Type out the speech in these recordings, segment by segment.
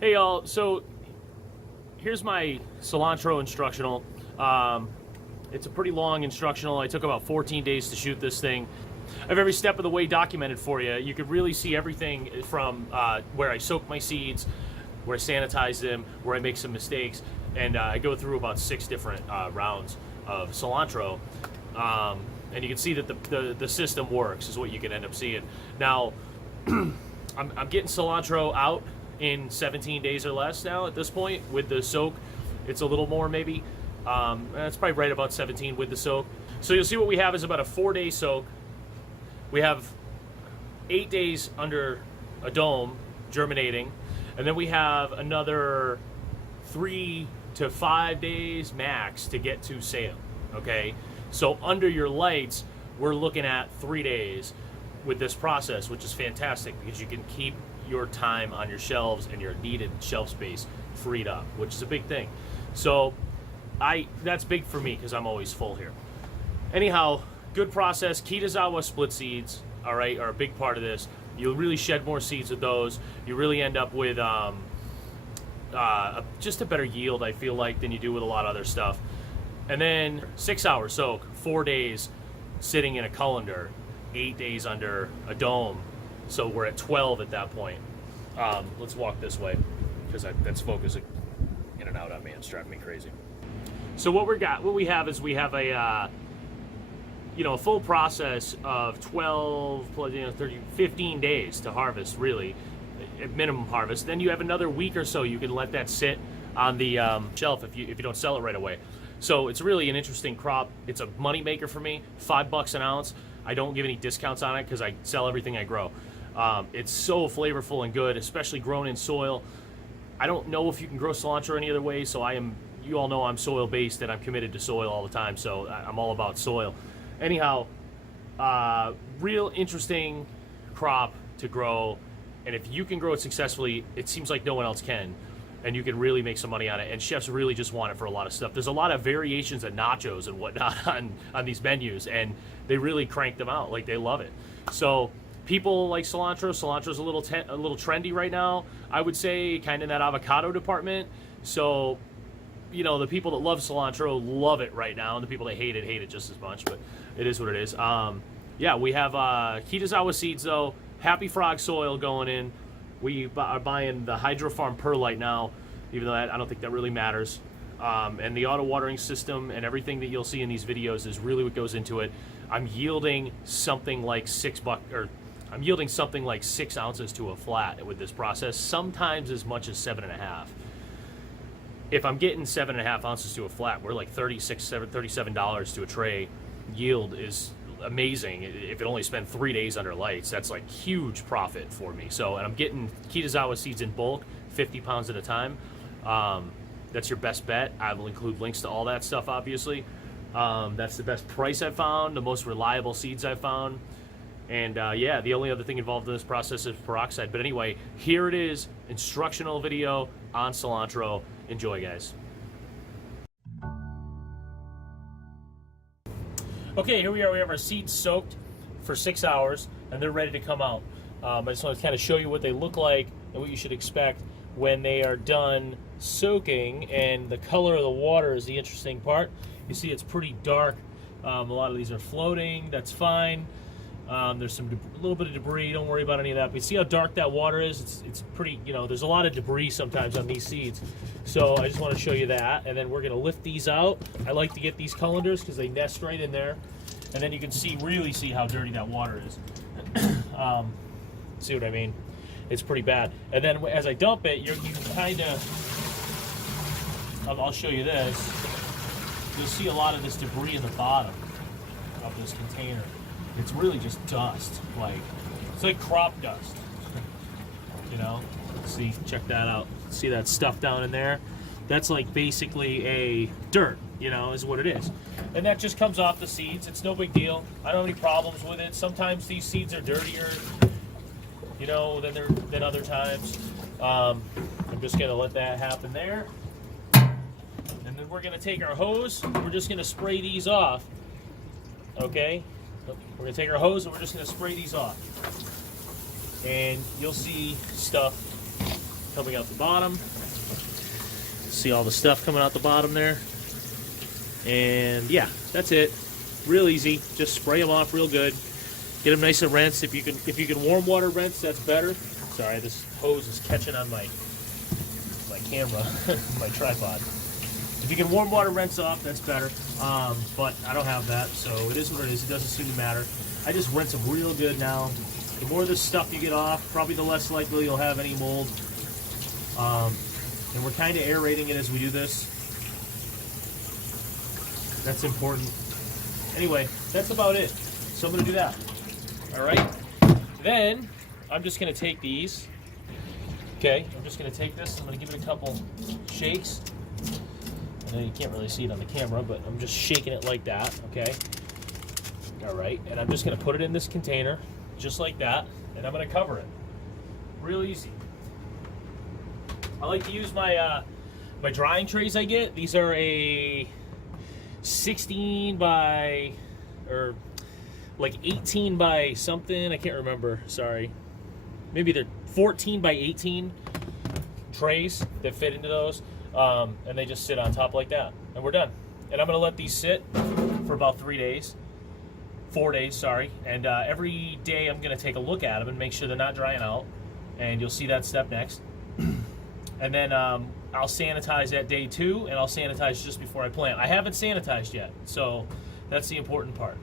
Hey y'all, so here's my Cilantro Instructional. It's a pretty long instructional. I took about 14 days to shoot this thing. I have every step of the way documented for you. You could really see everything from where I soak my seeds, where I sanitize them, where I make some mistakes, and I go through about 6 different rounds of cilantro. And you can see that the system works, is what you can end up seeing. Now, I'm getting cilantro out in 17 days or less now at this point with the soak. It's a little more maybe. It's probably right about 17 with the soak. So you'll see what we have is about a 4-day soak. We have 8 days under a dome germinating, and then we have another 3 to 5 days max to get to sale. Okay, so under your lights, we're looking at 3 days with this process, which is fantastic because you can keep your time on your shelves and your needed shelf space freed up, which is a big thing. So that's big for me because I'm always full here. Anyhow, good process. Kitazawa split seeds, all right, are a big part of this. You'll really shed more seeds with those. You really end up with just a better yield, I feel like, than you do with a lot of other stuff. And then 6-hour soak, 4 days sitting in a colander, 8 days under a dome. So we're at 12 at that point. Let's walk this way because that's focusing in and out on me. It's driving me crazy. So what we have is we have a a full process of 12 plus 30, 15 days to harvest, really, at minimum harvest. Then you have another week or so you can let that sit on the shelf if you don't sell it right away. So it's really an interesting crop. It's a money maker for me. $5 an ounce. I don't give any discounts on it because I sell everything I grow. It's so flavorful and good, especially grown in soil. I don't know if you can grow cilantro any other way, so you all know I'm soil based and I'm committed to soil all the time, so I'm all about soil. Anyhow, real interesting crop to grow, and if you can grow it successfully, it seems like no one else can, and you can really make some money on it, and chefs really just want it for a lot of stuff. There's a lot of variations of nachos and whatnot on these menus, and they really crank them out. Like, they love it. So people like cilantro. Cilantro's a little trendy right now, I would say, kind of in that avocado department. So, the people that love cilantro love it right now, and the people that hate it just as much, but it is what it is. Yeah, we have Kitazawa seeds, though. Happy Frog soil going in. We are buying the Hydrofarm Perlite now, even though I don't think that really matters. And the auto watering system and everything that you'll see in these videos is really what goes into it. I'm yielding something like 6 ounces to a flat with this process, sometimes as much as 7.5. If I'm getting 7.5 ounces to a flat, we're like $37 to a tray. Yield is amazing. If it only spent 3 days under lights, that's like huge profit for me. So, and I'm getting Kitazawa seeds in bulk, 50 pounds at a time. That's your best bet. I will include links to all that stuff, obviously. That's the best price I've found, the most reliable seeds I've found. And yeah, the only other thing involved in this process is peroxide. But anyway, here it is, instructional video on cilantro. Enjoy, guys. Okay, here we are. We have our seeds soaked for 6 hours, and they're ready to come out. I just want to kind of show you what they look like and what you should expect when they are done soaking. And the color of the water is the interesting part. You see it's pretty dark. A lot of these are floating. That's fine. There's a little bit of debris. Don't worry about any of that. But you see how dark that water is? It's pretty, there's a lot of debris sometimes on these seeds. So I just want to show you that. And then we're going to lift these out. I like to get these colanders because they nest right in there. And then you can really see how dirty that water is. See what I mean? It's pretty bad. And then as I dump it, you can kind of, I'll show you this. You'll see a lot of this debris in the bottom of this container. It's really just dust, it's like crop dust, See, check that out. See that stuff down in there? That's like basically a dirt, is what it is. And that just comes off the seeds. It's no big deal. I don't have any problems with it. Sometimes these seeds are dirtier, than other times. I'm just gonna let that happen there. And then we're gonna take our hose. We're just gonna spray these off, okay? We're going to take our hose and we're just going to spray these off. And you'll see stuff coming out the bottom. See all the stuff coming out the bottom there. And yeah, that's it. Real easy. Just spray them off real good. Get them nice and rinsed. If you can warm water rinse, that's better. Sorry, this hose is catching on my camera, my tripod. If you can warm water rinse off, that's better. But I don't have that, so it is what it is. It doesn't seem to matter. I just rinse them real good now. The more of this stuff you get off, probably the less likely you'll have any mold. And we're kind of aerating it as we do this. That's important. Anyway, that's about it. So I'm going to do that. All right. Then I'm just going to take these. Okay, I'm just going to take this. I'm going to give it a couple shakes. I know you can't really see it on the camera, but I'm just shaking it like that. Okay. All right, and I'm just going to put it in this container, just like that, and I'm going to cover it. Real easy. I like to use my my drying trays I get. These are a 16 by, or like 18 by something. I can't remember. Sorry. Maybe they're 14 by 18 trays that fit into those, and they just sit on top like that, and we're done. And I'm going to let these sit for about 4 days, sorry. And every day I'm going to take a look at them and make sure they're not drying out, and you'll see that step next. And then I'll sanitize at day 2, and I'll sanitize just before I plant. I haven't sanitized yet, so that's the important part.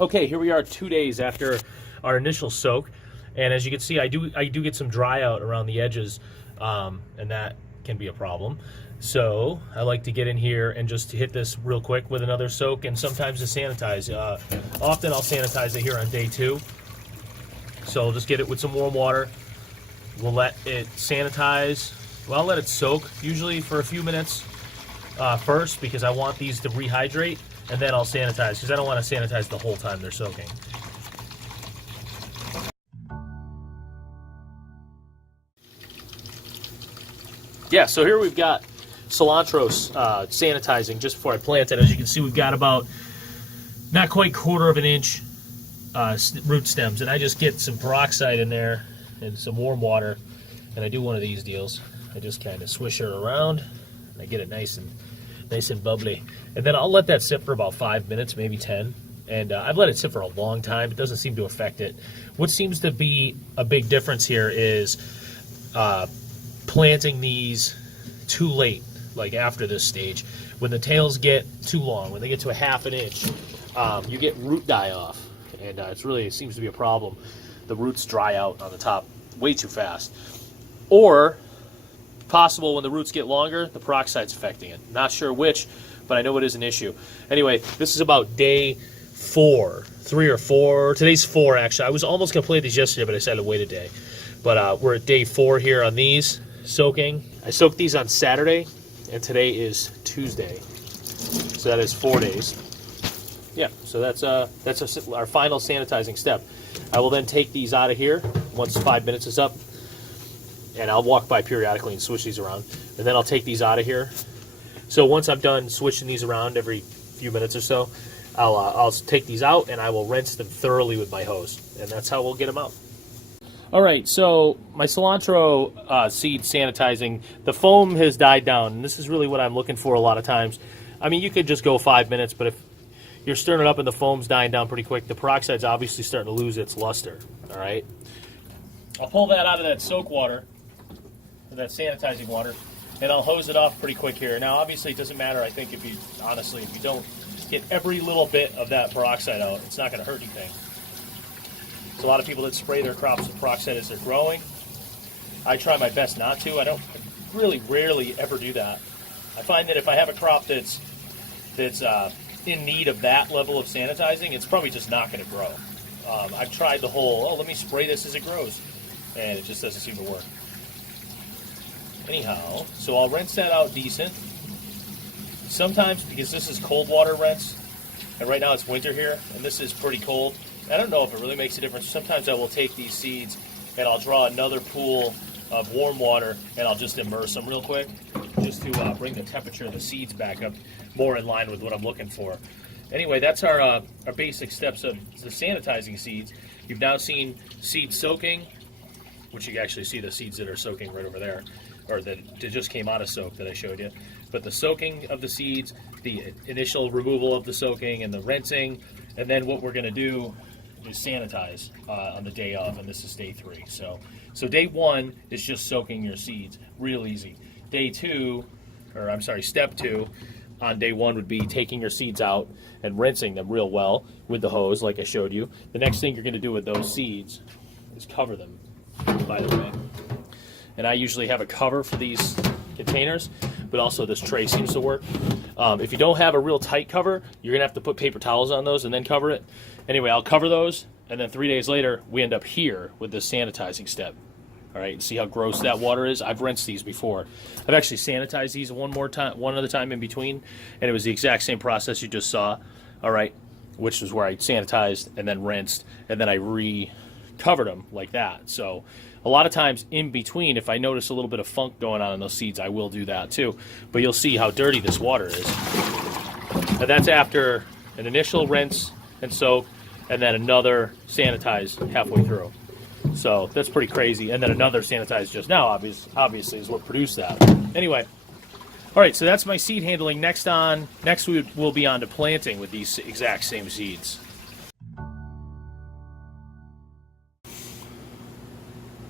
Okay, here we are 2 days after our initial soak, and as you can see, I do get some dry out around the edges, and that can be a problem. So I like to get in here and just hit this real quick with another soak, and sometimes to sanitize. Often I'll sanitize it here on day 2. So I'll just get it with some warm water. We'll let it sanitize. Well, I'll let it soak, usually for a few minutes first, because I want these to rehydrate, and then I'll sanitize, because I don't want to sanitize the whole time they're soaking. Yeah, so here we've got cilantro sanitizing just before I plant it. As you can see, we've got about not quite 1/4 of an inch root stems, and I just get some peroxide in there and some warm water, and I do one of these deals. I just kind of swish it around, and I get it nice and bubbly. And then I'll let that sit for about 5 minutes, maybe 10. And I've let it sit for a long time. It doesn't seem to affect it. What seems to be a big difference here is planting these too late, like after this stage. When the tails get too long, when they get to a 1/2 an inch, you get root die off. And it seems to be a problem. The roots dry out on the top way too fast. Or possible when the roots get longer, the peroxide's affecting it. Not sure which, but I know it is an issue. Anyway, this is about day 4, 3 or 4. Today's 4, actually. I was almost going to play these yesterday, but I decided to wait a day. But we're at day 4 here on these soaking. I soaked these on Saturday, and today is Tuesday. So that is 4 days. Yeah, so that's our final sanitizing step. I will then take these out of here once 5 minutes is up, and I'll walk by periodically and switch these around. And then I'll take these out of here. So once I'm done switching these around every few minutes or so, I'll take these out and I will rinse them thoroughly with my hose. And that's how we'll get them out. All right, so my cilantro seed sanitizing, the foam has died down. And this is really what I'm looking for a lot of times. I mean, you could just go 5 minutes, but if you're stirring it up and the foam's dying down pretty quick, the peroxide's obviously starting to lose its luster. All right? I'll pull that out of that soak water, that sanitizing water, and I'll hose it off pretty quick here. Now, obviously, it doesn't matter, I think, if you don't get every little bit of that peroxide out, it's not going to hurt anything. There's a lot of people that spray their crops with peroxide as they're growing. I try my best not to. I really rarely ever do that. I find that if I have a crop that's in need of that level of sanitizing, it's probably just not going to grow. I've tried the whole, let me spray this as it grows, and it just doesn't seem to work. Anyhow, so I'll rinse that out decent. Sometimes, because this is cold water rinse, and right now it's winter here, and this is pretty cold, I don't know if it really makes a difference. Sometimes I will take these seeds and I'll draw another pool of warm water and I'll just immerse them real quick, just to bring the temperature of the seeds back up more in line with what I'm looking for. Anyway, that's our basic steps of the sanitizing seeds. You've now seen seeds soaking, which you can actually see the seeds that are soaking right over there, or that just came out of soak that I showed you. But the soaking of the seeds, the initial removal of the soaking and the rinsing, and then what we're going to do is sanitize on the day of, and this is day 3. So day 1 is just soaking your seeds, real easy. Step 2 on day 1 would be taking your seeds out and rinsing them real well with the hose, like I showed you. The next thing you're going to do with those seeds is cover them, by the way. And I usually have a cover for these containers, but also this tray seems to work. If you don't have a real tight cover, you're going to have to put paper towels on those and then cover it. Anyway, I'll cover those, and then 3 days later, we end up here with this sanitizing step. All right, see how gross that water is? I've rinsed these before. I've actually sanitized these one other time in between, and it was the exact same process you just saw. All right, which was where I sanitized and then rinsed, and then I re-covered them like that. So a lot of times in between, if I notice a little bit of funk going on in those seeds, I will do that too. But you'll see how dirty this water is. And that's after an initial rinse and soak, and then another sanitize halfway through. So that's pretty crazy. And then another sanitize just now, obviously, is what produced that. Anyway, all right, so that's my seed handling. Next we'll be on to planting with these exact same seeds.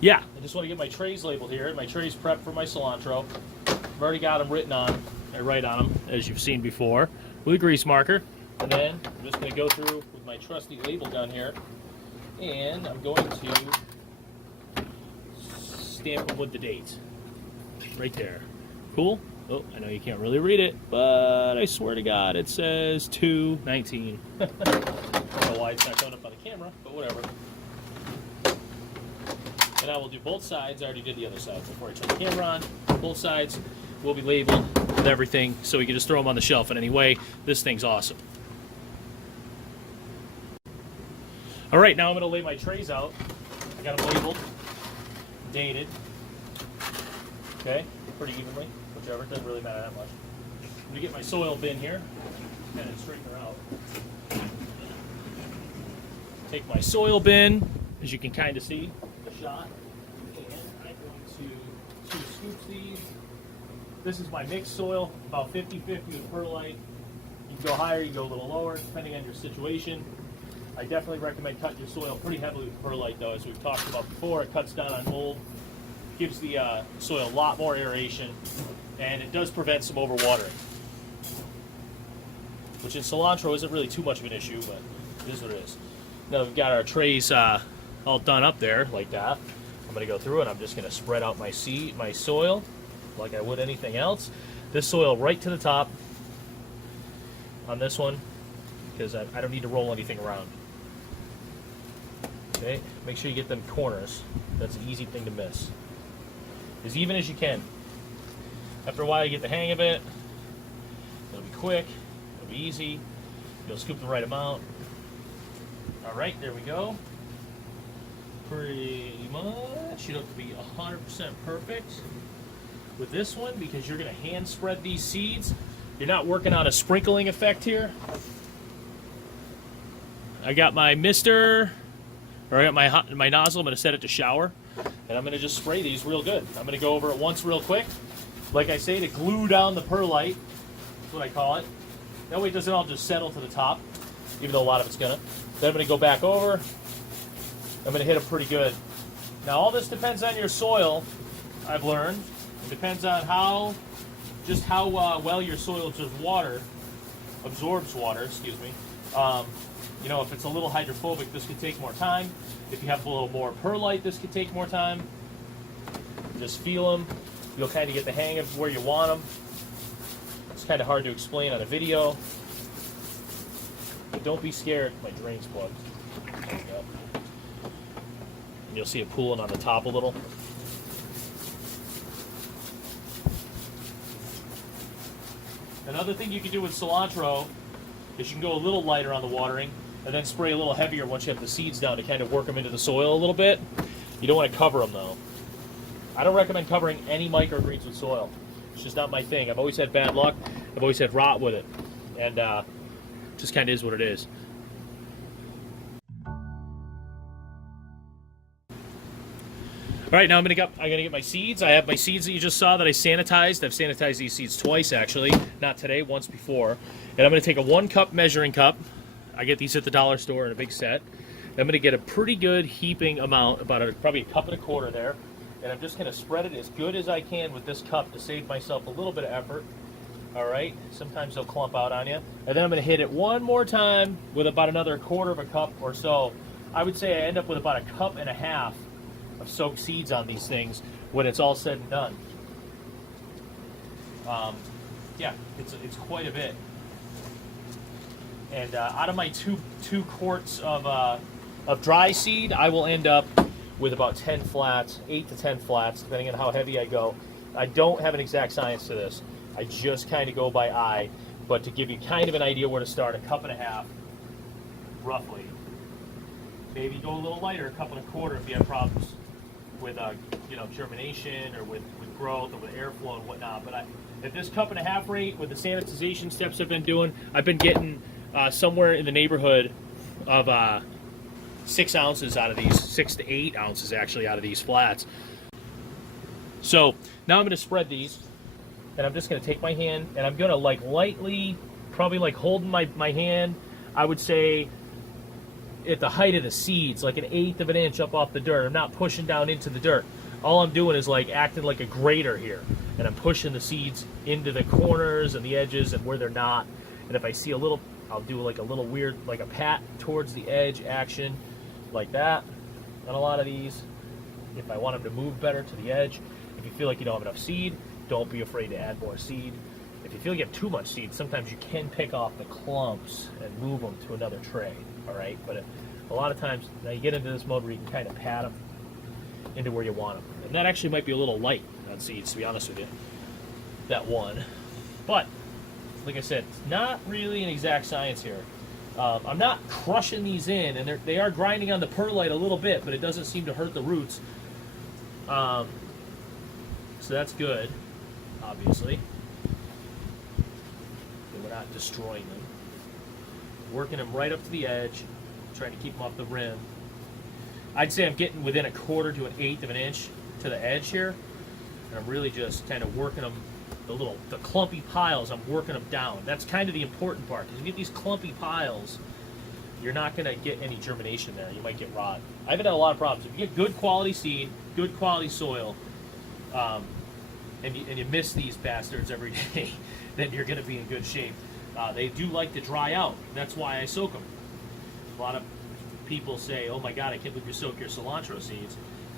Yeah, I just want to get my trays labeled here. My trays prepped for my cilantro. I've already got them written on. I write on them, as you've seen before, with a grease marker. And then I'm just going to go through with my trusty label gun here, and I'm going to stamp them with the date. Right there. Cool? Oh, I know you can't really read it, but I swear to God, it says 2/19. I don't know why it's not coming up on the camera, but whatever. And I will do both sides. I already did the other side before I turn the camera on. Both sides will be labeled with everything, so we can just throw them on the shelf in any way. This thing's awesome. All right, now I'm going to lay my trays out. I got them labeled, dated, okay, pretty evenly, whichever, it doesn't really matter that much. I'm going to get my soil bin here, and then straighten her out. Take my soil bin, as you can kind of see, the shot, and I'm going to scoop these. This is my mixed soil, about 50-50 with perlite. You can go higher, you can go a little lower, depending on your situation. I definitely recommend cutting your soil pretty heavily with perlite, though, as we've talked about before. It cuts down on mold, gives the soil a lot more aeration, and it does prevent some overwatering, which in cilantro isn't really too much of an issue, but it is what it is. Now we've got our trays all done up there like that. I'm going to go through and I'm just going to spread out my soil like I would anything else. This soil right to the top on this one, because I don't need to roll anything around. Okay, make sure you get them corners. That's an easy thing to miss. As even as you can. After a while you get the hang of it. It'll be quick, it'll be easy, you'll scoop the right amount. Alright, there we go. Pretty much, you don't have to be 100% perfect with this one, because you're going to hand spread these seeds. You're not working on a sprinkling effect here. I got my mister, or I got my nozzle. I'm going to set it to shower, and I'm going to just spray these real good. I'm going to go over it once real quick, like I say, to glue down the perlite. That's what I call it. That way it doesn't all just settle to the top, even though a lot of it's going to. Then I'm going to go back over. I'm going to hit them pretty good. Now all this depends on your soil, I've learned. It depends on how well your soil absorbs water, excuse me. You know, if it's a little hydrophobic, this could take more time. If you have a little more perlite, this could take more time. Just feel them. You'll kind of get the hang of where you want them. It's kind of hard to explain on a video. But don't be scared. My drain's plugged. There we go. And you'll see it pooling on the top a little. Another thing you can do with cilantro is you can go a little lighter on the watering and then spray a little heavier once you have the seeds down to kind of work them into the soil a little bit. You don't want to cover them, though. I don't recommend covering any microgreens with soil. It's just not my thing. I've always had bad luck. I've always had rot with it. And just kind of is what it is. All right, now I'm gonna get my seeds. I have my seeds that you just saw that I sanitized. I've sanitized these seeds twice actually, not today, once before. And I'm gonna take a 1 cup measuring cup. I get these at the dollar store in a big set. I'm gonna get a pretty good heaping amount, about probably a cup and a quarter there. And I'm just gonna spread it as good as I can with this cup to save myself a little bit of effort. All right, sometimes they'll clump out on you. And then I'm gonna hit it one more time with about another quarter of a cup or so. I would say I end up with about a cup and a half of soaked seeds on these things when it's all said and done. Yeah, it's quite a bit. And out of my two quarts of dry seed, I will end up with about 10 flats, 8 to 10 flats, depending on how heavy I go. I don't have an exact science to this. I just kind of go by eye. But to give you kind of an idea where to start, a cup and a half, roughly. Maybe go a little lighter, a cup and a quarter if you have problems with germination or with growth or with airflow and whatnot. But at this cup and a half rate, with the sanitization steps I've been doing, I've been getting somewhere in the neighborhood of 6 ounces out of these, 6 to 8 ounces actually out of these flats. So now I'm going to spread these, and I'm just going to take my hand and I'm going to lightly, probably holding my hand, I would say at the height of the seeds, like 1/8 of an inch up off the dirt. I'm not pushing down into the dirt. All I'm doing is acting like a grater here, and I'm pushing the seeds into the corners and the edges and where they're not. And if I see a little, I'll do a little weird, like a pat towards the edge action, like that on a lot of these. If I want them to move better to the edge. If you feel like you don't have enough seed, don't be afraid to add more seed. If you feel like you have too much seed, sometimes you can pick off the clumps and move them to another tray. All right, but a lot of times now you get into this mode where you can kind of pat them into where you want them, and that actually might be a little light on seeds, to be honest with you, that one. But like I said, it's not really an exact science here. I'm not crushing these in, and they are grinding on the perlite a little bit, but it doesn't seem to hurt the roots. So that's good, obviously. We're not destroying them. Working them right up to the edge, trying to keep them off the rim. I'd say I'm getting within 1/4 to 1/8 of an inch to the edge here, and I'm really just kind of working them, the clumpy piles, I'm working them down. That's kind of the important part, because you get these clumpy piles, you're not going to get any germination there. You might get rot. I haven't had a lot of problems. If you get good quality seed, good quality soil, and you miss these bastards every day, then you're going to be in good shape. They do like to dry out. That's why I soak them. A lot of people say, oh my God, I can't believe you soak your cilantro seeds.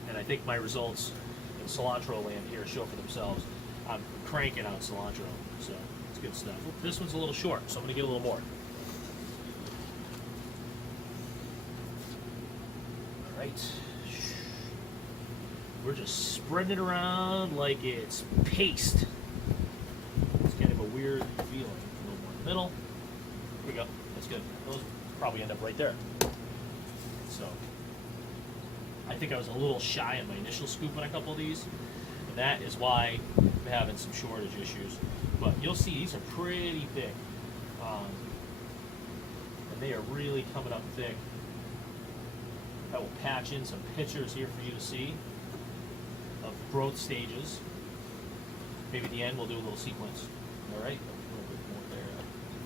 And I think my results in cilantro land here show for themselves. I'm cranking out cilantro, so it's good stuff. This one's a little short, so I'm going to get a little more. All right. We're just spreading it around like it's paste. It's kind of a weird feeling. A little more in the middle. Here we go. That's good. Those probably end up right there. So I think I was a little shy on my initial scoop on a couple of these. And that is why I'm having some shortage issues. But you'll see these are pretty thick. And they are really coming up thick. I will patch in some pictures here for you to see of growth stages. Maybe at the end we'll do a little sequence. All right, a little bit more there.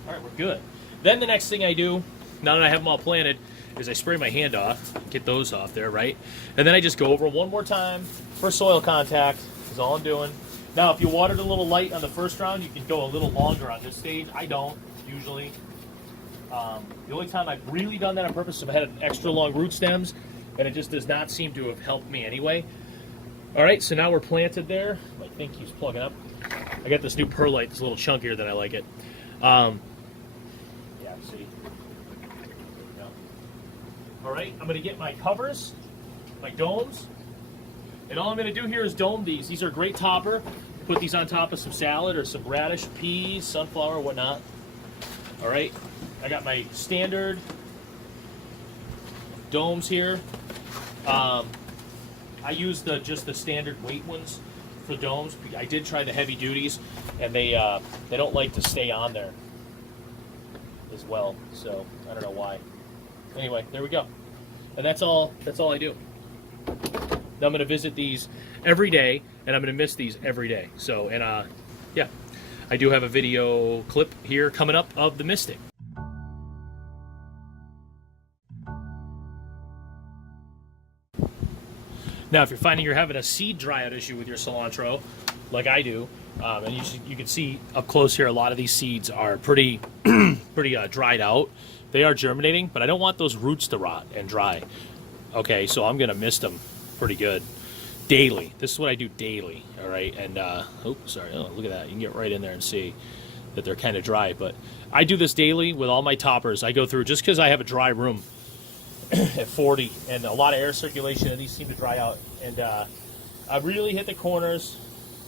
All right, we're good. Then the next thing I do, now that I have them all planted, is I spray my hand off, get those off there, right? And then I just go over one more time for soil contact, is all I'm doing. Now, if you watered a little light on the first round, you can go a little longer on this stage. I don't, usually. The only time I've really done that on purpose is if I had extra long root stems, and it just does not seem to have helped me anyway. All right, so now we're planted there. My thing keeps plugging up. I got this new perlite. It's a little chunkier than I like it. Yeah, see. There we go. All right, I'm going to get my covers, my domes, and all I'm going to do here is dome these. These are a great topper. Put these on top of some salad or some radish, peas, sunflower, whatnot. All right, I got my standard domes here. I use just the standard weight ones for domes. I did try the heavy duties, and they don't like to stay on there as well. So I don't know why. Anyway, there we go. And that's all I do. I'm going to visit these every day, and I'm going to miss these every day. So, and yeah, I do have a video clip here coming up of the misting. Now, if you're finding you're having a seed dry out issue with your cilantro, like I do, and you can see up close here, a lot of these seeds are pretty dried out. They are germinating, but I don't want those roots to rot and dry. Okay, so I'm gonna mist them pretty good daily. This is what I do daily. All right, and oh, sorry, oh, look at that. You can get right in there and see that they're kind of dry. But I do this daily with all my toppers. I go through, just because I have a dry room at 40 and a lot of air circulation, and these seem to dry out. And I really hit the corners,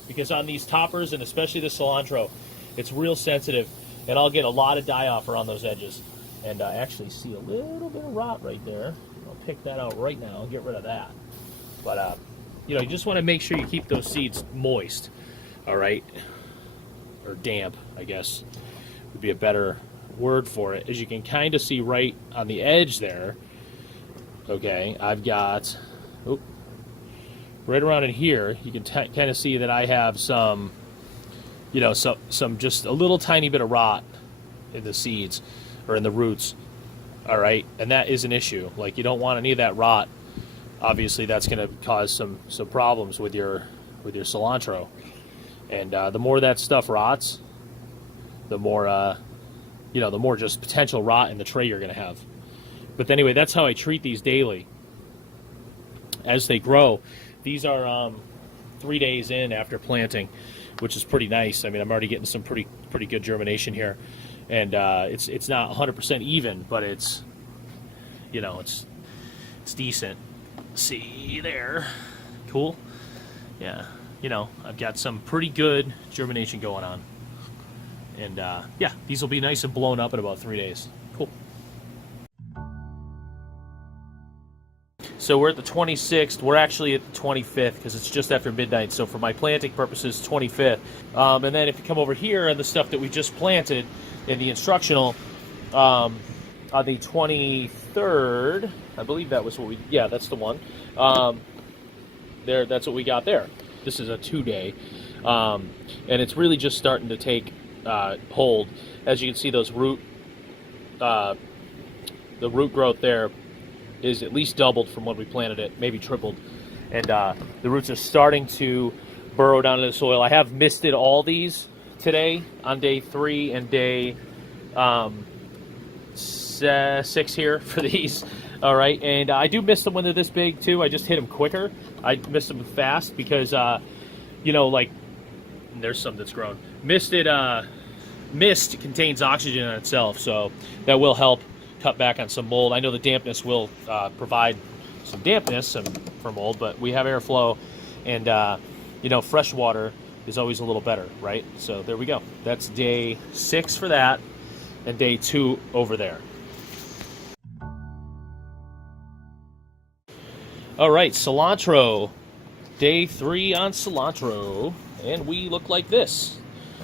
because on these toppers, and especially the cilantro, it's real sensitive, and I'll get a lot of die-off around those edges. And I actually see a little bit of rot right there. I'll pick that out right now. I'll get rid of that. But you know, you just want to make sure you keep those seeds moist, all right, or damp, I guess would be a better word for it. As you can kind of see right on the edge there, okay, I've got, oh, right around in here, you can kind of see that I have some, you know, some just a little tiny bit of rot in the seeds or in the roots, all right, and that is an issue. Like, you don't want any of that rot. Obviously, that's going to cause some problems with your cilantro, and the more that stuff rots, the more you know, the more just potential rot in the tray you're going to have. But anyway, that's how I treat these daily as they grow. These are 3 days in after planting, which is pretty nice. I mean, I'm already getting some pretty good germination here, and it's not 100% even, but it's, you know, it's decent. See there, cool. Yeah, you know, I've got some pretty good germination going on, and yeah, these will be nice and blown up in about 3 days. Cool. So we're at the 26th. We're actually at the 25th because it's just after midnight. So for my planting purposes, 25th. And then if you come over here and the stuff that we just planted in the instructional, on the 23rd, I believe that was what we, yeah, that's the one. There, that's what we got there. This is a 2-day, and it's really just starting to take hold. As you can see, those the root growth there is at least doubled from when we planted it, maybe tripled, and the roots are starting to burrow down into the soil. I have misted all these today on day 3 and day 6 here for these. All right, and I do miss them when they're this big too. I just hit them quicker. I miss them fast because you know, like, there's some that's grown. Mist contains oxygen in itself, so that will help cut back on some mold. I know the dampness will provide some dampness for mold, but we have airflow, and you know, fresh water is always a little better, right? So there we go. That's day 6 for that, and day 2 over there. All right, cilantro. Day 3 on cilantro, and we look like this.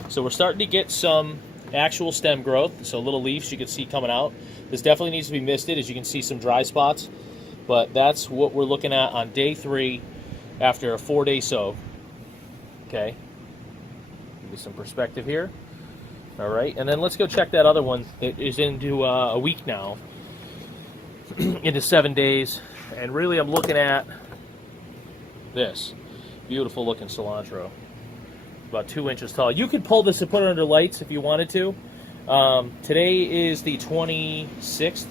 So we're starting to get some actual stem growth, so little leaves you can see coming out. This definitely needs to be misted, as you can see some dry spots, but that's what we're looking at on day 3 after a 4-day soak. Okay, give me some perspective here. All right, and then let's go check that other one. It is into a week now, into 7 days, and really I'm looking at this beautiful looking cilantro, about 2 inches tall. You could pull this and put it under lights if you wanted to. Today is the 26th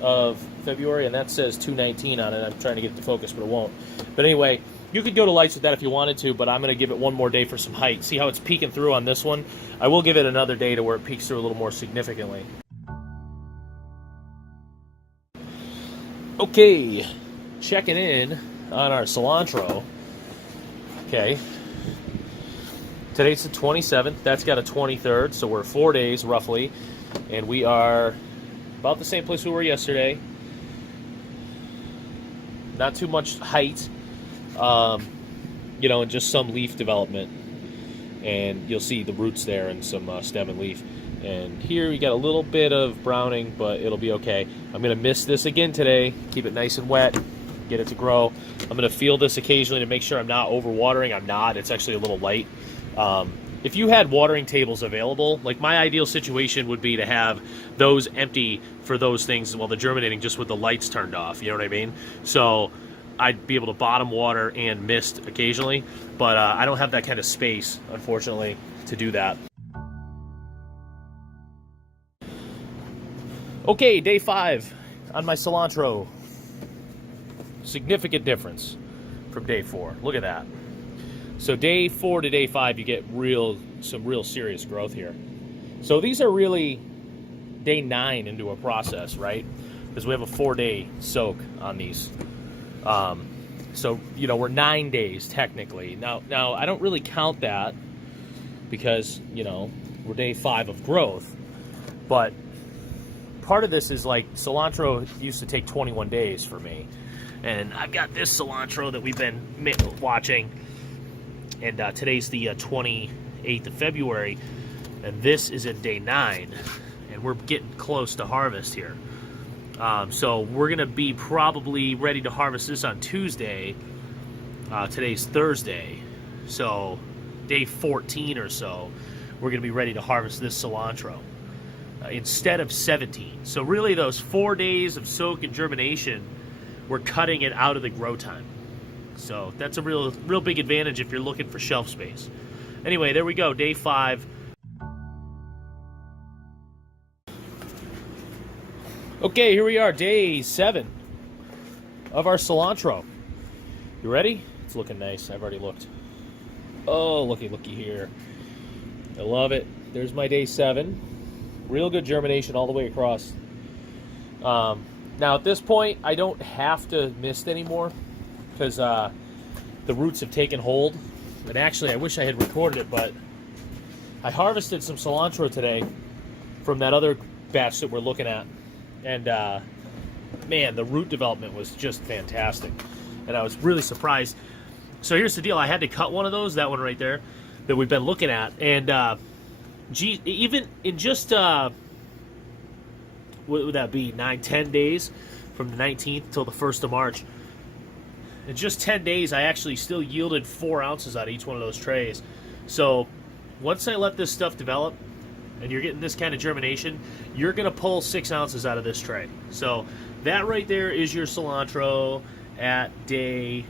of February, and that says 219 on it. I'm trying to get it to focus, but it won't. But anyway, you could go to lights with that if you wanted to, but I'm going to give it one more day for some height. See how it's peeking through on this one? I will give it another day to where it peeks through a little more significantly. Okay, checking in on our cilantro. Okay, today's the 27th. That's got a 23rd, so we're 4 days roughly, and we are about the same place we were yesterday. Not too much height, you know, and just some leaf development, and you'll see the roots there and some stem and leaf. And here we got a little bit of browning, but it'll be okay. I'm gonna mist this again today, keep it nice and wet, get it to grow. I'm going to feel this occasionally to make sure I'm not overwatering. I'm not. It's actually a little light. If you had watering tables available, like my ideal situation would be to have those empty for those things while they're germinating, just with the lights turned off. You know what I mean? So I'd be able to bottom water and mist occasionally, but I don't have that kind of space, unfortunately, to do that. Okay, day 5 on my cilantro. Significant difference from day 4. Look at that. So day 4 to day 5, you get some real serious growth here. So these are really day 9 into a process, right? Because we have a 4-day soak on these. So, you know, we're 9 days technically. Now I don't really count that because, you know, we're day 5 of growth. But part of this is like cilantro used to take 21 days for me. And I've got this cilantro that we've been watching. And today's the 28th of February. And this is at day 9. And we're getting close to harvest here. So we're going to be probably ready to harvest this on Tuesday. Today's Thursday. So day 14 or so, we're going to be ready to harvest this cilantro. Instead of 17. So really those 4 days of soak and germination, we're cutting it out of the grow time. So that's a real big advantage if you're looking for shelf space. Anyway, there we go, day 5. Okay, here we are, day 7 of our cilantro. You ready? It's looking nice. I've already looked. Oh, looky here. I love it. There's my day 7. Real good germination all the way across. Now at this point, I don't have to mist anymore because the roots have taken hold. And actually, I wish I had recorded it, but I harvested some cilantro today from that other batch that we're looking at. And man, the root development was just fantastic. And I was really surprised. So here's the deal. I had to cut one of those, that one right there, that we've been looking at. And gee, even in just, what would that be, 9-10 days from the 19th till the 1st of March. In just 10 days, I actually still yielded 4 ounces out of each one of those trays. So once I let this stuff develop, and you're getting this kind of germination, you're going to pull 6 ounces out of this tray. So that right there is your cilantro at day,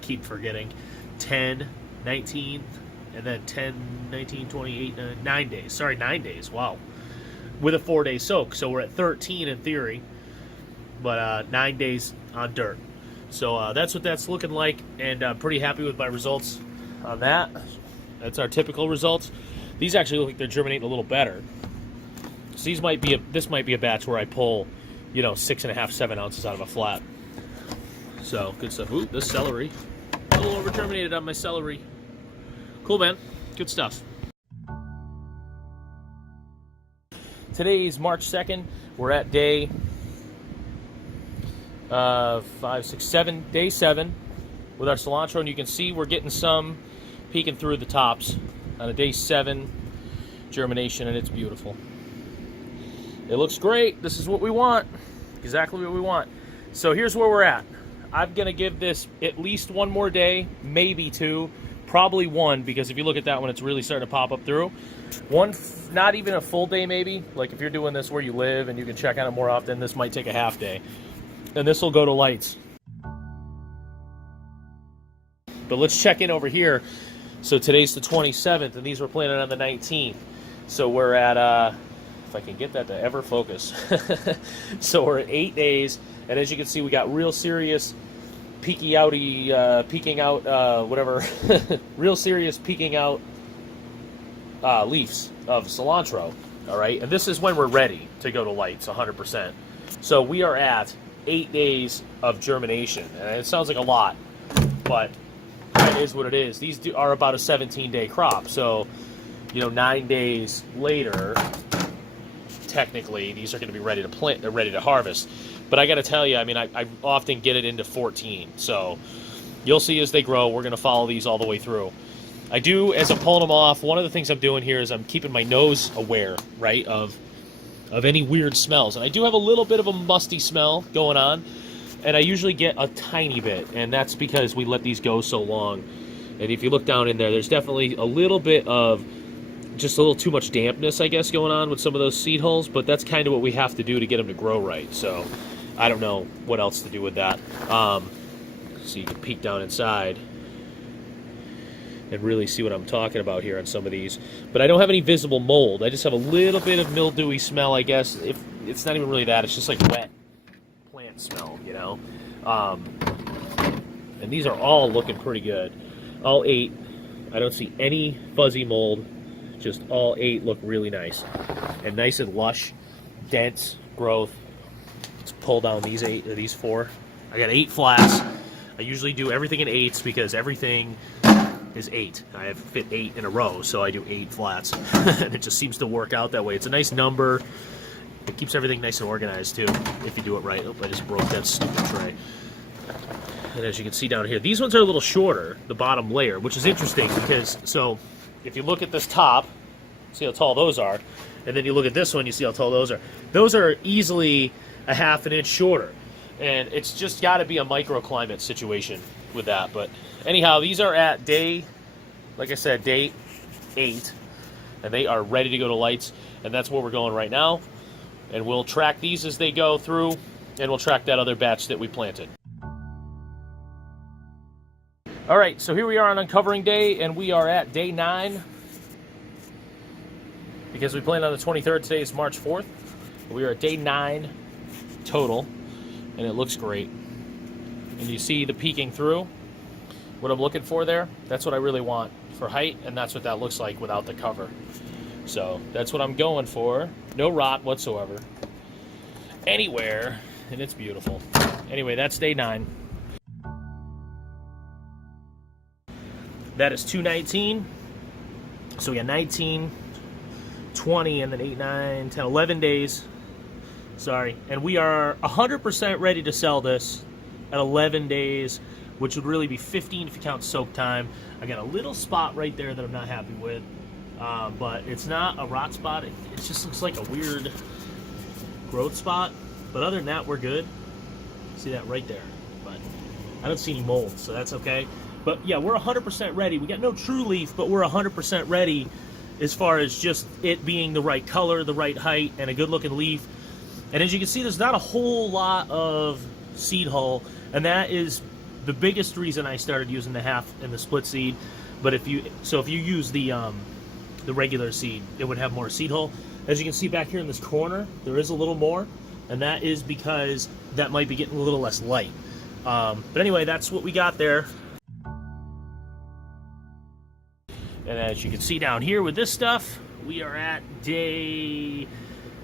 keep forgetting, 10, 19, and then 10, 19, 28, 9 days. Sorry, 9 days. Wow. With a 4-day soak. So we're at 13 in theory, but 9 days on dirt. So that's what that's looking like, and I'm pretty happy with my results on that. That's our typical results. These actually look like they're germinating a little better. So this might be a batch where I pull, you know, 6.5, 7 ounces out of a flat. So good stuff. Ooh, this celery. A little over germinated on my celery. Cool, man. Good stuff. Today's March 2nd. We're at day 5, 6, 7, day 7 with our cilantro, and you can see we're getting some peeking through the tops on a day 7 germination, and it's beautiful. It looks great. This is what we want. Exactly what we want. So here's where we're at. I'm going to give this at least 1 more day, maybe 2, probably 1, because if you look at that one, it's really starting to pop up through. 1, not even a full day maybe. Like if you're doing this where you live and you can check on it more often, this might take a half day. And this will go to lights. But let's check in over here. So today's the 27th, and these were planted on the 19th. So we're at, if I can get that to ever focus. So we're at 8 days, and as you can see, we got real serious peeking out, whatever, real serious peeking out leaves of cilantro. All right, and this is when we're ready to go to lights, 100%. So we are at 8 days of germination, and it sounds like a lot, but it is what it is. These are about a 17-day crop, so 9 days later, technically, these are going to be ready to plant. They're ready to harvest. But I got to tell you, I mean, I often get it into 14, so you'll see as they grow. We're going to follow these all the way through. I do, as I'm pulling them off, one of the things I'm doing here is I'm keeping my nose aware, right, of any weird smells. And I do have a little bit of a musty smell going on, and I usually get a tiny bit, and that's because we let these go so long. And if you look down in there, there's definitely a little bit of just a little too much dampness, I guess, going on with some of those seed holes, but that's kind of what we have to do to get them to grow right. So I don't know what else to do with that. So you can peek down inside and really see what I'm talking about here on some of these. But I don't have any visible mold. I just have a little bit of mildewy smell, I guess. If it's not even really that, it's just like wet plant smell, you know? And these are all looking pretty good. All 8. I don't see any fuzzy mold. Just all 8 look really nice. And nice and lush, dense growth. Let's pull down these 8 or these 4. I got 8 flats. I usually do everything in 8s because everything is 8. I have fit 8 in a row, so I do 8 flats. And it just seems to work out that way. It's a nice number. It keeps everything nice and organized too, if you do it right. Oh, I just broke that stupid tray. And as you can see down here, these ones are a little shorter, the bottom layer, which is interesting because, so if you look at this top, see how tall those are, and then you look at this one, you see how tall those are. Those are easily a ½ an inch shorter. And it's just got to be a microclimate situation with that. But anyhow, these are at day, like I said, day 8. And they are ready to go to lights. And that's where we're going right now. And we'll track these as they go through. And we'll track that other batch that we planted. All right, so here we are on uncovering day. And we are at day 9. Because we planted on the 23rd. Today is March 4th. We are at day 9 total. And it looks great. And you see the peeking through. What I'm looking for there, that's what I really want for height, and that's what that looks like without the cover. So that's what I'm going for. No rot whatsoever. Anywhere, and it's beautiful. Anyway, that's day 9. That is 219. So we got 19, 20, and then 8, 9, 10, 11 days. Sorry, and we are 100% ready to sell this at 11 days, which would really be 15 if you count soak time. I got a little spot right there that I'm not happy with, but it's not a rot spot. It just looks like a weird growth spot, but other than that, we're good. See that right there, but I don't see any mold, so that's okay. But yeah, we're 100% ready. We got no true leaf, but we're 100% ready as far as just it being the right color, the right height, and a good-looking leaf. And as you can see, there's not a whole lot of seed hull, and that is the biggest reason I started using the half and the split seed. But if you use the regular seed, it would have more seed hull. As you can see back here in this corner, there is a little more, and that is because that might be getting a little less light. But anyway, that's what we got there. And as you can see down here with this stuff, we are at day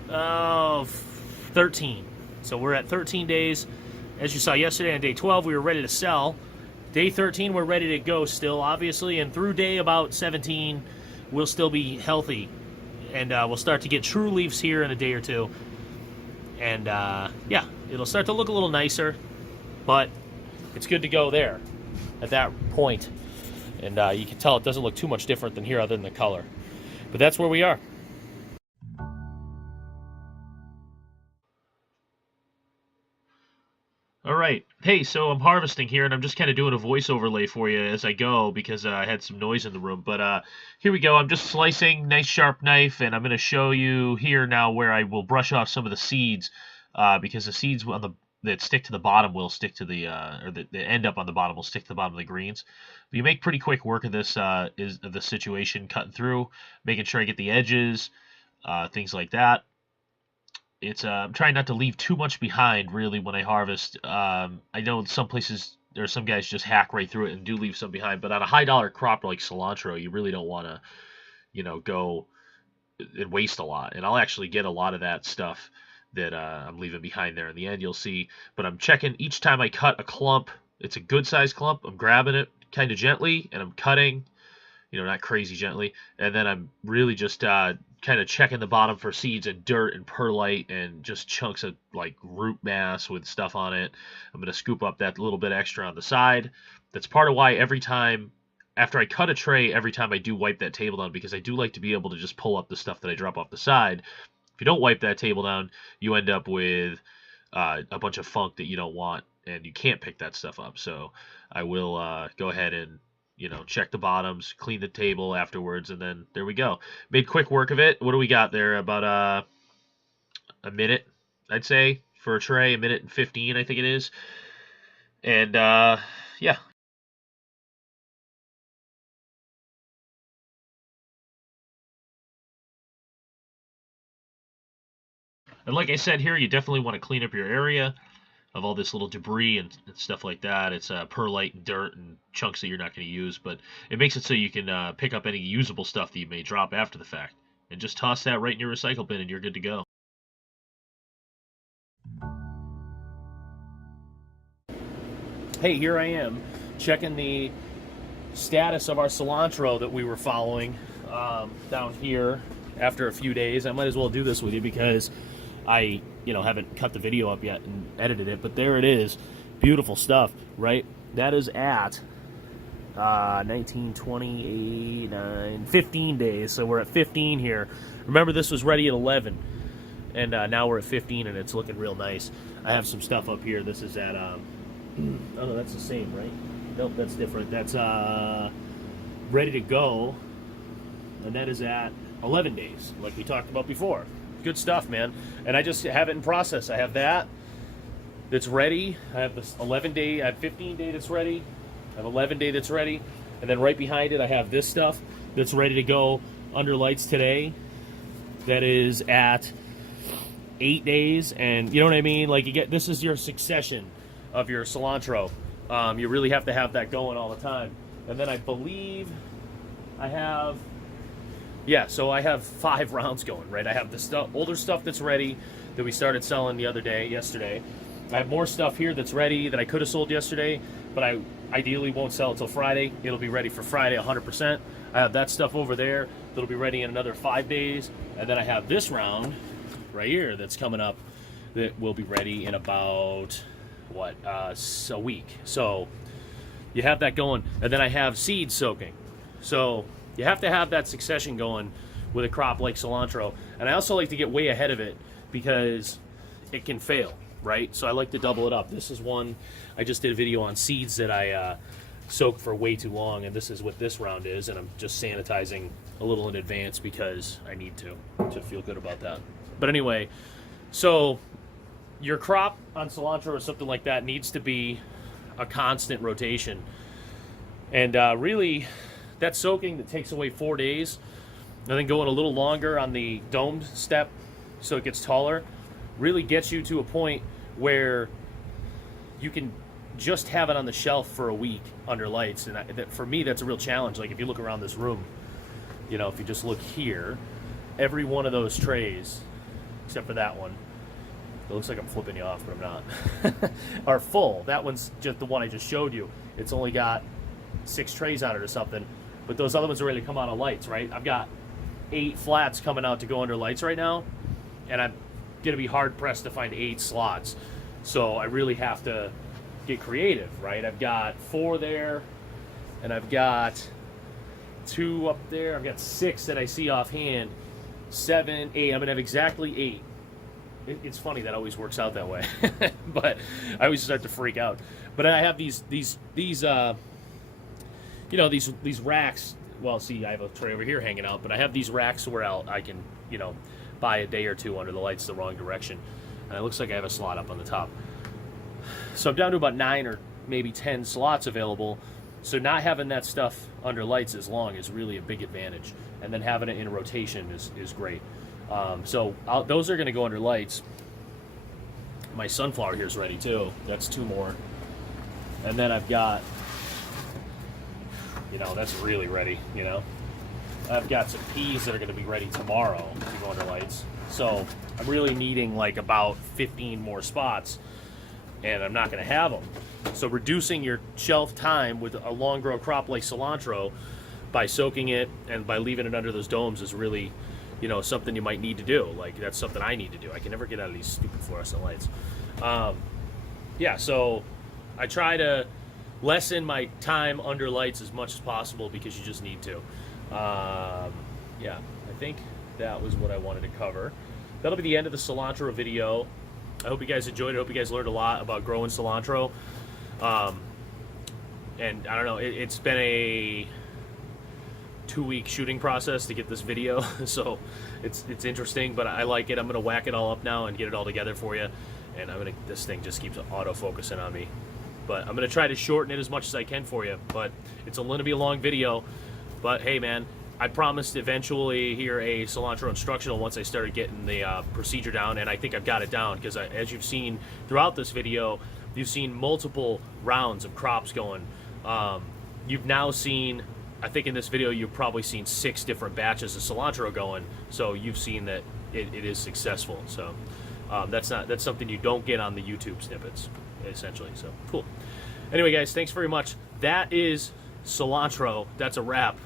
13. So we're at 13 days. As you saw yesterday on day 12, we were ready to sell. Day 13, we're ready to go still, obviously. And through day about 17, we'll still be healthy. And we'll start to get true leaves here in a day or two. And yeah, it'll start to look a little nicer. But it's good to go there at that point. And you can tell it doesn't look too much different than here other than the color. But that's where we are. All right. Hey, so I'm harvesting here, and I'm just kind of doing a voice overlay for you as I go because I had some noise in the room. But here we go. I'm just slicing, nice sharp knife, and I'm going to show you here now where I will brush off some of the seeds because the seeds that stick to the bottom will stick to the, or that end up on the bottom will stick to the bottom of the greens. But you make pretty quick work of this, of the situation, cutting through, making sure I get the edges, things like that. It's I'm trying not to leave too much behind really when I harvest. I know in some places there are some guys just hack right through it and do leave some behind, but on a high dollar crop like cilantro, you really don't want to, go and waste a lot. And I'll actually get a lot of that stuff that I'm leaving behind there in the end, you'll see. But I'm checking each time I cut a clump. It's a good sized clump. I'm grabbing it kind of gently and I'm cutting, not crazy gently. And then I'm really just kind of checking the bottom for seeds and dirt and perlite and just chunks of like root mass with stuff on it. I'm going to scoop up that little bit extra on the side. That's part of why every time after I cut a tray, every time I do wipe that table down, because I do like to be able to just pull up the stuff that I drop off the side. If you don't wipe that table down, you end up with a bunch of funk that you don't want and you can't pick that stuff up. So I will go ahead and check the bottoms, clean the table afterwards, and then there we go. Made quick work of it. What do we got there? About a minute, I'd say, for a tray. A minute and 15, I think it is. And yeah. And like I said here, you definitely want to clean up your area of all this little debris and stuff like that. It's perlite and dirt and chunks that you're not going to use, but it makes it so you can pick up any usable stuff that you may drop after the fact. And just toss that right in your recycle bin and you're good to go. Hey, here I am checking the status of our cilantro that we were following down here after a few days. I might as well do this with you because I haven't cut the video up yet and edited it, but there it is. Beautiful stuff, right? That is at 19, 20, 15 days. So we're at 15 here. Remember, this was ready at 11, and now we're at 15, and it's looking real nice. I have some stuff up here. This is at oh no, that's the same, right? Nope, that's different. That's ready to go, and that is at 11 days, like we talked about before. Good stuff, man. And I just have it in process. I have that's ready. I have this 11-day, I have 15-day that's ready. I have 11-day that's ready. And then right behind it, I have this stuff that's ready to go under lights today. That is at 8 days. And you know what I mean? Like, this is your succession of your cilantro. You really have to have that going all the time. And then I believe I have, so I have 5 rounds going, right? I have the older stuff that's ready that we started selling yesterday. I have more stuff here that's ready that I could have sold yesterday, but I ideally won't sell it till Friday. It'll be ready for Friday 100%. I have that stuff over there that'll be ready in another 5 days. And then I have this round right here that's coming up that will be ready in about, a week. So you have that going. And then I have seed soaking. So you have to have that succession going with a crop like cilantro. And I also like to get way ahead of it because it can fail, right? So I like to double it up. This is one, I just did a video on seeds that I soaked for way too long, and this is what this round is, and I'm just sanitizing a little in advance because I need to feel good about that. But anyway, so your crop on cilantro or something like that needs to be a constant rotation. And really, that soaking that takes away 4 days, and then going a little longer on the domed step so it gets taller, really gets you to a point where you can just have it on the shelf for a week under lights. And for me, that's a real challenge. Like, if you look around this room, if you just look here, every one of those trays, except for that one, it looks like I'm flipping you off, but I'm not, are full. That one's just the one I just showed you. It's only got 6 trays on it or something, but those other ones are ready to come out of lights, right? I've got 8 flats coming out to go under lights right now, and I'm gonna be hard pressed to find 8 slots. So I really have to get creative, right? I've got 4 there, and I've got 2 up there. I've got 6 that I see offhand. 7, 8. I'm gonna have exactly 8. It's funny, that always works out that way, but I always start to freak out. But I have these racks. Well, see, I have a tray over here hanging out, but I have these racks where I can, buy a day or 2 under the lights the wrong direction. And it looks like I have a slot up on the top. So I'm down to about 9 or maybe 10 slots available. So not having that stuff under lights as long is really a big advantage. And then having it in rotation is great. So those are going to go under lights. My sunflower here is ready too. That's 2 more. And then I've got, that's really ready, I've got some peas that are going to be ready tomorrow to go under lights. So I'm really needing like about 15 more spots, and I'm not going to have them. So reducing your shelf time with a long grow crop like cilantro by soaking it and by leaving it under those domes is really, something you might need to do. Like, that's something I need to do. I can never get out of these stupid fluorescent lights. So I try to lessen my time under lights as much as possible because you just need to. I think that was what I wanted to cover. That'll be the end of the cilantro video. I hope you guys enjoyed it. I hope you guys learned a lot about growing cilantro. And I don't know, it's been a 2-week shooting process to get this video, so it's interesting, but I like it. I'm gonna whack it all up now and get it all together for you, and this thing just keeps auto focusing on me. But I'm gonna try to shorten it as much as I can for you. But it's gonna be a long video. But hey, man, I promised eventually here a cilantro instructional once I started getting the procedure down, and I think I've got it down because as you've seen throughout this video, you've seen multiple rounds of crops going. You've now seen, I think in this video, you've probably seen 6 different batches of cilantro going. So you've seen that it is successful. So that's something you don't get on the YouTube snippets, essentially. So cool. Anyway, guys, thanks very much. That is cilantro. That's a wrap.